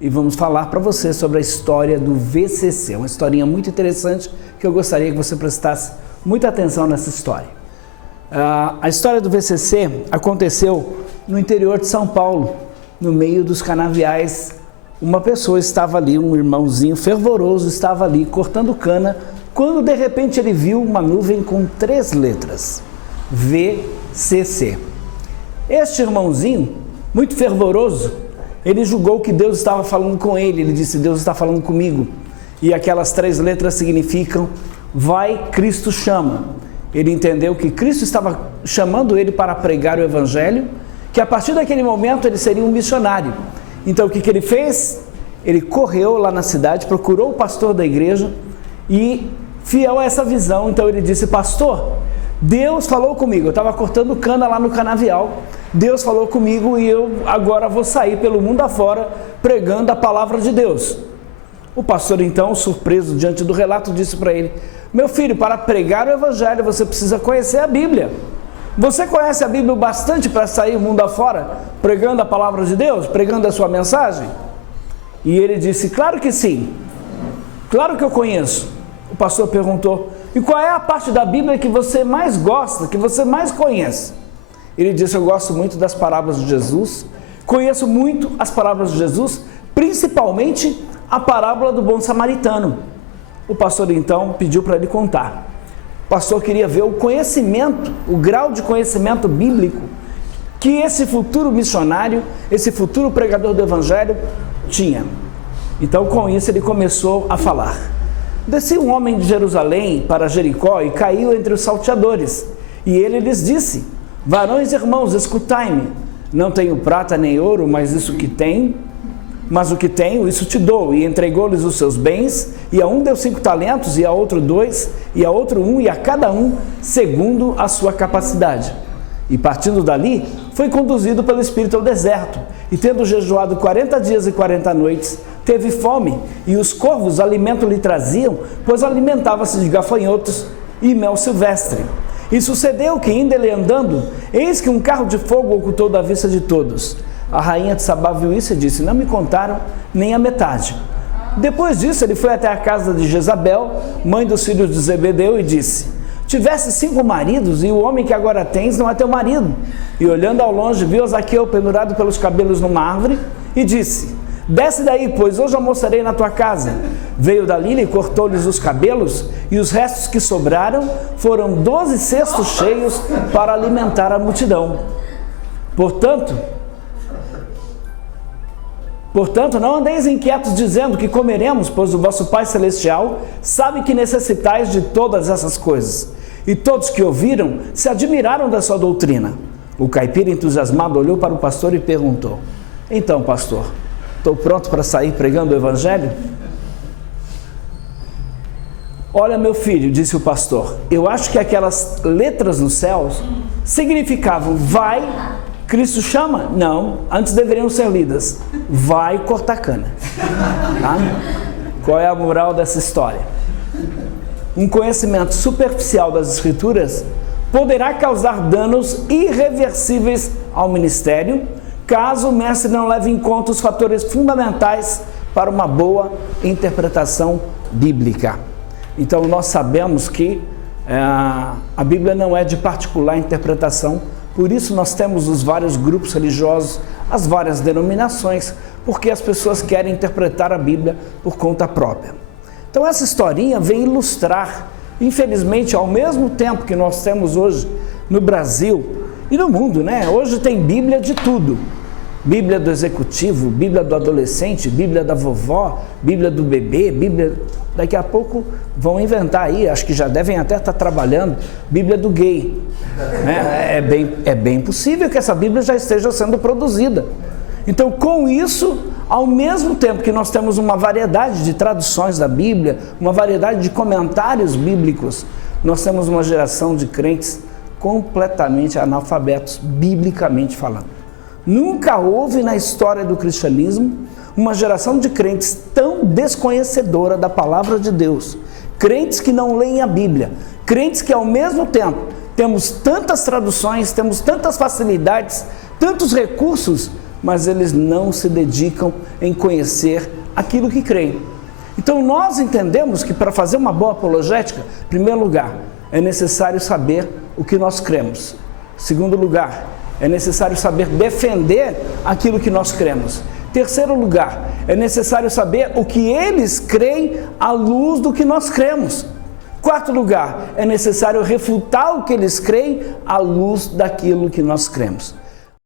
e vamos falar para você sobre a história do VCC, uma historinha muito interessante que eu gostaria que você prestasse muita atenção nessa história. A história do VCC aconteceu no interior de São Paulo, no meio dos canaviais. Uma pessoa estava ali, um irmãozinho fervoroso, estava ali cortando cana, quando de repente ele viu uma nuvem com 3 letras, VCC. Este irmãozinho, muito fervoroso, ele julgou que Deus estava falando com ele, ele disse: Deus está falando comigo. E aquelas 3 letras significam: vai, Cristo chama. Ele entendeu que Cristo estava chamando ele para pregar o Evangelho, que a partir daquele momento ele seria um missionário. Então o que ele fez? Ele correu lá na cidade, procurou o pastor da igreja e, fiel a essa visão, então ele disse: pastor, Deus falou comigo, eu estava cortando cana lá no canavial, Deus falou comigo e eu agora vou sair pelo mundo afora pregando a palavra de Deus. O pastor então, surpreso diante do relato, disse para ele: meu filho, para pregar o Evangelho você precisa conhecer a Bíblia. Você conhece a Bíblia bastante para sair o mundo afora pregando a palavra de Deus, pregando a sua mensagem? E ele disse: claro que sim, claro que eu conheço. O pastor perguntou: e qual é a parte da Bíblia que você mais gosta, que você mais conhece? Ele disse: eu gosto muito das parábolas de Jesus, conheço muito as parábolas de Jesus, principalmente a parábola do bom samaritano. O pastor então pediu para ele contar. O pastor queria ver o conhecimento, o grau de conhecimento bíblico que esse futuro missionário, esse futuro pregador do Evangelho tinha. Então com isso ele começou a falar. Descia um homem de Jerusalém para Jericó e caiu entre os salteadores. E ele lhes disse: varões irmãos, escutai-me. Não tenho prata nem ouro, mas o que tenho, isso te dou. E entregou-lhes os seus bens, e a um deu 5 talentos, e a outro 2, e a outro 1, e a cada um segundo a sua capacidade. E partindo dali, foi conduzido pelo Espírito ao deserto, e tendo jejuado 40 dias e 40 noites, teve fome, e os corvos alimento lhe traziam, pois alimentava-se de gafanhotos e mel silvestre. E sucedeu que, indo ele andando, eis que um carro de fogo ocultou da vista de todos. A rainha de Sabá viu isso e disse: não me contaram nem a metade. Depois disso ele foi até a casa de Jezabel, mãe dos filhos de Zebedeu, e disse: tivesse 5 maridos, e o homem que agora tens não é teu marido. E olhando ao longe viu Zaqueu pendurado pelos cabelos numa árvore, e disse: desce daí, pois hoje almoçarei na tua casa. Veio dali e cortou-lhes os cabelos, e os restos que sobraram foram 12 cestos cheios para alimentar a multidão. Portanto, não andeis inquietos dizendo: que comeremos, pois o vosso Pai Celestial sabe que necessitais de todas essas coisas. E todos que ouviram se admiraram da sua doutrina. O caipira entusiasmado olhou para o pastor e perguntou: então, pastor, estou pronto para sair pregando o Evangelho? Olha, meu filho, disse o pastor, eu acho que aquelas letras nos céus significavam: vai, Cristo chama? Não, antes deveriam ser lidas: vai cortar cana. Tá? Qual é a moral dessa história? Um conhecimento superficial das Escrituras poderá causar danos irreversíveis ao ministério, caso o mestre não leve em conta os fatores fundamentais para uma boa interpretação bíblica. Então nós sabemos que a Bíblia não é de particular interpretação, por isso nós temos os vários grupos religiosos, as várias denominações, porque as pessoas querem interpretar a Bíblia por conta própria. Então essa historinha vem ilustrar, infelizmente, ao mesmo tempo que nós temos hoje no Brasil e no mundo, né? Hoje tem Bíblia de tudo. Bíblia do executivo, Bíblia do adolescente, Bíblia da vovó, Bíblia do bebê, Bíblia... Daqui a pouco vão inventar aí, acho que já devem até estar trabalhando, Bíblia do gay. Né? É bem possível que essa Bíblia já esteja sendo produzida. Então, com isso, ao mesmo tempo que nós temos uma variedade de traduções da Bíblia, uma variedade de comentários bíblicos, nós temos uma geração de crentes completamente analfabetos, biblicamente falando. Nunca houve na história do cristianismo uma geração de crentes tão desconhecedora da palavra de Deus, crentes que não leem a Bíblia, crentes que ao mesmo tempo temos tantas traduções, temos tantas facilidades, tantos recursos mas eles não se dedicam em conhecer aquilo que creem. Então nós entendemos que para fazer uma boa apologética, em primeiro lugar, é necessário saber o que nós cremos. Em segundo lugar, é necessário saber defender aquilo que nós cremos. Em terceiro lugar, é necessário saber o que eles creem à luz do que nós cremos. Em quarto lugar, é necessário refutar o que eles creem à luz daquilo que nós cremos.